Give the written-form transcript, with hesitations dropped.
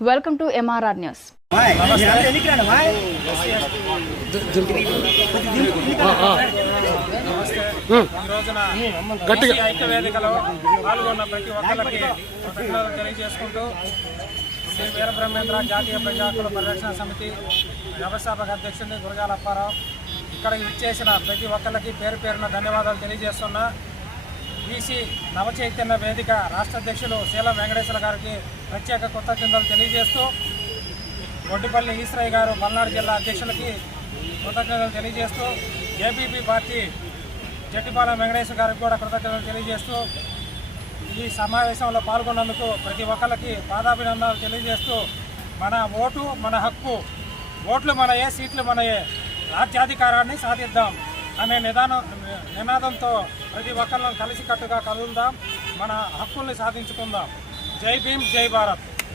Welcome to MRR news. ఐక్యవేదికలో పాల్గొన్న ప్రతి ఒక్కరికి కృతజ్ఞతలు తెలియజేసుకుంటూ శ్రీ వీరబ్రహ్మేంద్ర జాతీయ ప్రజా హక్కుల పరిరక్షణ సమితి వ్యవస్థాపక అధ్యక్షుడిని గురజాల అప్పారావు ఇక్కడికి విచ్చేసిన ప్రతి ఒక్కరికి పేరు పేరున ధన్యవాదాలు తెలియజేస్తున్నా. బీసీ నవచైతన్య వేదిక రాష్ట్ర అధ్యక్షులు శీలం వెంకటేశ్వర గారికి ప్రత్యేక కృతజ్ఞతలు తెలియజేస్తూ గొడ్డిపల్లి ఈశ్వరయ్య గారు పల్నాడు జిల్లా అధ్యక్షులకి కృతజ్ఞతలు తెలియజేస్తూ జేపీపీ పార్టీ జట్టిపాలెం వెంకటేశ్వర గారికి కూడా కృతజ్ఞతలు తెలియజేస్తూ ఈ సమావేశంలో పాల్గొన్నందుకు ప్రతి ఒక్కరికి పాదాభినందనలు తెలియజేస్తూ మన ఓటు మన హక్కు, ఓట్లు మనయే సీట్లు మనయే, రాజ్యాధికారాన్ని సాధిద్దాం అనే నినాదంతో ప్రతి ఒక్కరిని కలిసికట్టుగా కలుద్దాం, మన హక్కుల్ని సాధించుకుందాం. జై భీమ్, జై భారత్.